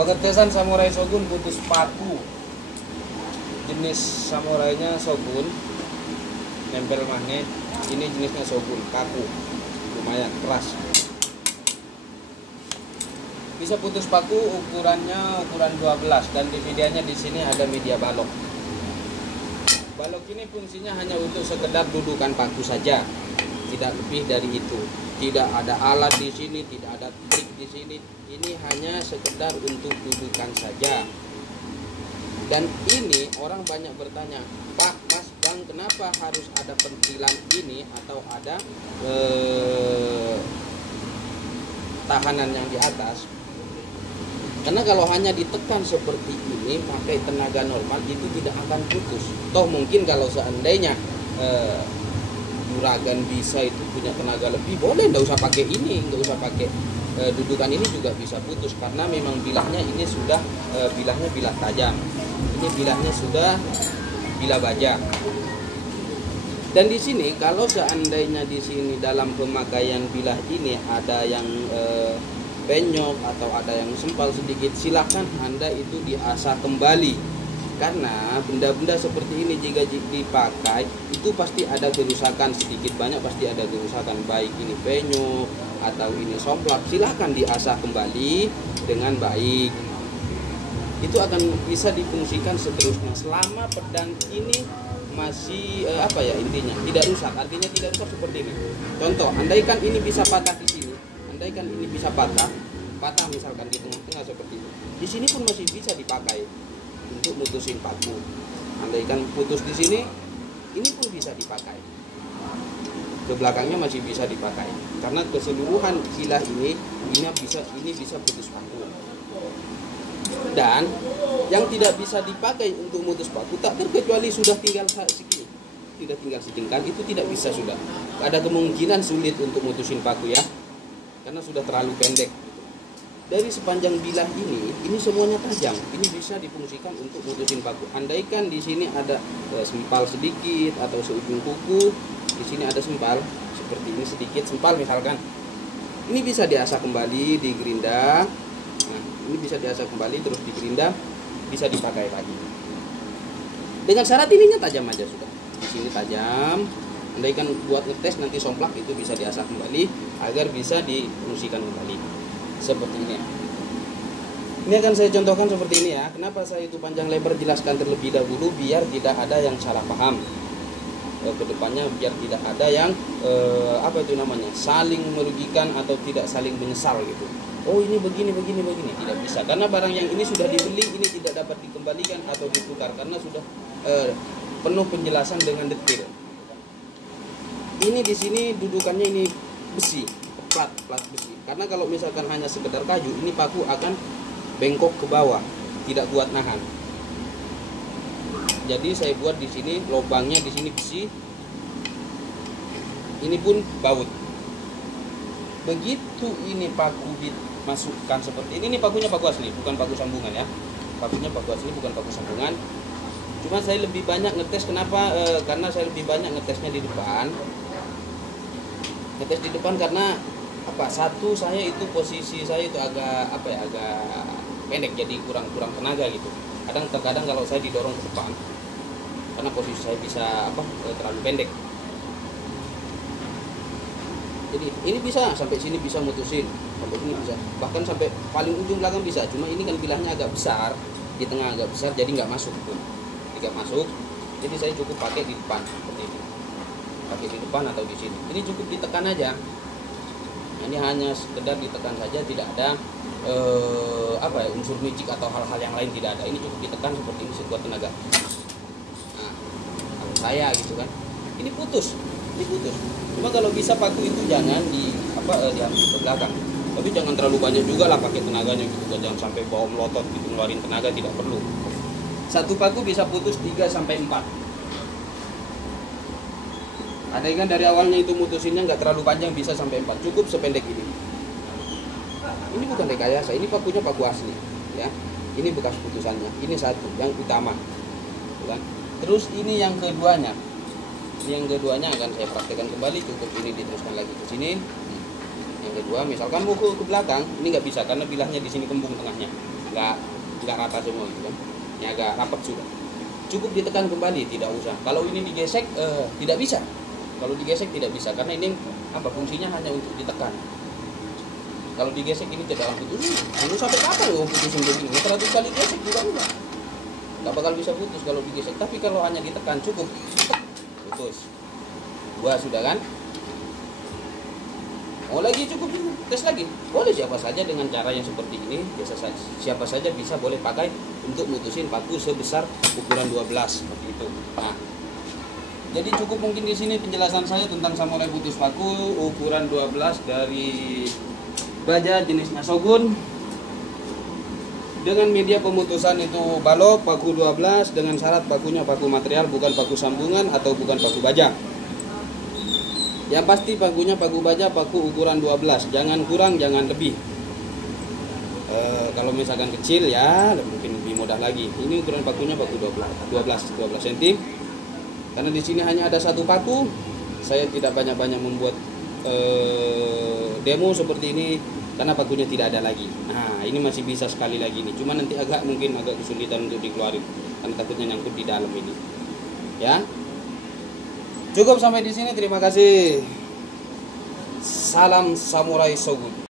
Pengetesan Samurai Shogun putus paku. Jenis samurainya Shogun, nempel magnet. Ini jenisnya Shogun, kaku, lumayan keras. Bisa putus paku, ukurannya ukuran 12 dan dividernya di sini ada media balok. Balok ini fungsinya hanya untuk sekedar dudukan paku saja, tidak lebih dari itu. Tidak ada alat di sini, tidak ada trik di sini. Ini hanya sekedar untuk dudukan saja. Dan ini orang banyak bertanya, Pak, Mas, Bang, kenapa harus ada pentilan ini atau ada tahanan yang di atas? Karena kalau hanya ditekan seperti ini pakai tenaga normal itu tidak akan putus. Toh mungkin kalau seandainya juragan bisa itu punya tenaga lebih, boleh nggak usah pakai ini, nggak usah pakai dudukan ini juga bisa putus karena memang bilahnya ini sudah bilahnya bilah tajam. Ini bilahnya sudah bilah baja. Dan di sini kalau seandainya di sini dalam pemakaian bilah ini ada yang penyok atau ada yang sempal sedikit, silakan Anda itu diasah kembali karena benda-benda seperti ini jika dipakai itu pasti ada kerusakan, sedikit banyak pasti ada kerusakan, baik ini penyok atau ini somplak. Silakan diasah kembali dengan baik, itu akan bisa difungsikan seterusnya selama pedang ini masih intinya tidak rusak. Artinya tidak rusak seperti ini. Contoh, andaikan ini bisa patah di sini, andaikan ini bisa patah misalkan di tengah-tengah seperti ini, di sini pun masih bisa dipakai untuk mutusin paku. Andaikan putus di sini, ini pun bisa dipakai. Ke belakangnya masih bisa dipakai karena keseluruhan bilah ini bisa putus paku. Dan yang tidak bisa dipakai untuk mutus paku tak terkecuali sudah tinggal segini, sudah tinggal setingkal, itu tidak bisa, sudah ada kemungkinan sulit untuk mutusin paku ya, karena sudah terlalu pendek. Dari sepanjang bilah ini semuanya tajam, ini bisa difungsikan untuk mutusin paku. Andaikan di sini ada sempal sedikit atau seujung kuku, di sini ada sempal seperti ini sedikit sempal misalkan, ini bisa diasah kembali, digerinda. Nah, ini bisa diasah kembali terus digerinda, bisa dipakai lagi. Dengan syarat ininya tajam aja sudah. Di sini tajam. Andaikan buat ngetes nanti somplak itu bisa diasah kembali agar bisa difungsikan kembali. Seperti ini. Ini akan saya contohkan seperti ini ya. Kenapa saya itu panjang lebar jelaskan terlebih dahulu biar tidak ada yang salah paham. Kedepannya biar tidak ada yang saling merugikan atau tidak saling menyesal gitu. Oh ini begini tidak bisa karena barang yang ini sudah dibeli ini tidak dapat dikembalikan atau ditukar karena sudah penuh penjelasan dengan detail. Ini di sini dudukannya ini besi, plat besi. Karena kalau misalkan hanya sekedar kayu, ini paku akan bengkok ke bawah, tidak kuat nahan. Jadi saya buat di sini lubangnya di sini besi. Ini pun baut. Begitu ini paku dimasukkan seperti ini pakunya paku asli, bukan paku sambungan ya. Pakunya paku asli, bukan paku sambungan. Cuma saya lebih banyak ngetes, kenapa? Karena saya lebih banyak ngetesnya di depan. Ngetes di depan karena satu, saya itu posisi saya itu agak pendek, jadi kurang tenaga gitu. Terkadang kalau saya didorong ke depan karena posisi saya bisa terlalu pendek. Jadi ini bisa sampai sini bisa mutusin, sampai sini bisa, bahkan sampai paling ujung belakang bisa. Cuma ini kan bilahnya agak besar, di tengah agak besar, jadi nggak masuk tuh, tidak masuk. Jadi saya cukup pakai di depan seperti ini, pakai di depan atau di sini. Ini cukup ditekan aja. Ini hanya sekedar ditekan saja, tidak ada unsur micik atau hal-hal yang lain, tidak ada. Ini cukup ditekan seperti ini sekuat tenaga. Nah, kalau saya gitu kan, ini putus. Cuma kalau bisa paku itu jangan diambil ke belakang. Tapi jangan terlalu banyak juga lah pakai tenaganya gitu, jangan sampai bawa melotot gitu, ngeluarin tenaga, tidak perlu. Satu paku bisa putus 3 sampai 4. Andaikan dari awalnya itu mutusinnya nggak terlalu panjang, bisa sampai 4, cukup sependek ini. Ini bukan rekayasa, ini pakunya paku asli ya. Ini bekas putusannya, ini satu yang utama kan? Terus ini yang keduanya, akan saya praktekkan kembali. Cukup ini diteruskan lagi ke sini. Yang kedua misalkan mau ke belakang, ini nggak bisa karena bilahnya di sini kembung tengahnya. nggak rata semua gitu kan. Ini agak rapat sudah. Cukup ditekan kembali, tidak usah. Kalau ini digesek tidak bisa. Kalau digesek tidak bisa karena ini fungsinya hanya untuk ditekan. Kalau digesek ini tidak akan putus. Ini sampai kapan lo putusin begini? 100 kali gesek juga enggak. Nggak bakal bisa putus kalau digesek. Tapi kalau hanya ditekan cukup putus. 2 sudah kan? Mau lagi cukup tes lagi. Boleh siapa saja dengan cara yang seperti ini. Siapa saja bisa boleh pakai untuk mutusin paku sebesar ukuran 12 seperti itu. Nah, jadi cukup mungkin di sini penjelasan saya tentang samurai putus paku ukuran 12 dari baja jenisnya Shogun. Dengan media pemutusan itu balok paku 12 dengan syarat pakunya paku material bukan paku sambungan atau bukan paku baja. Yang pasti pakunya paku baja, paku ukuran 12, jangan kurang, jangan lebih. Kalau misalkan kecil ya mungkin lebih mudah lagi. Ini ukuran pakunya paku 12 cm. Karena di sini hanya ada satu paku, saya tidak banyak-banyak membuat demo seperti ini karena pakunya tidak ada lagi. Nah, ini masih bisa sekali lagi nih. Cuma nanti mungkin agak kesulitan untuk dikeluarin karena takutnya nyangkut di dalam ini. Ya. Cukup sampai di sini, terima kasih. Salam Samurai Shogun.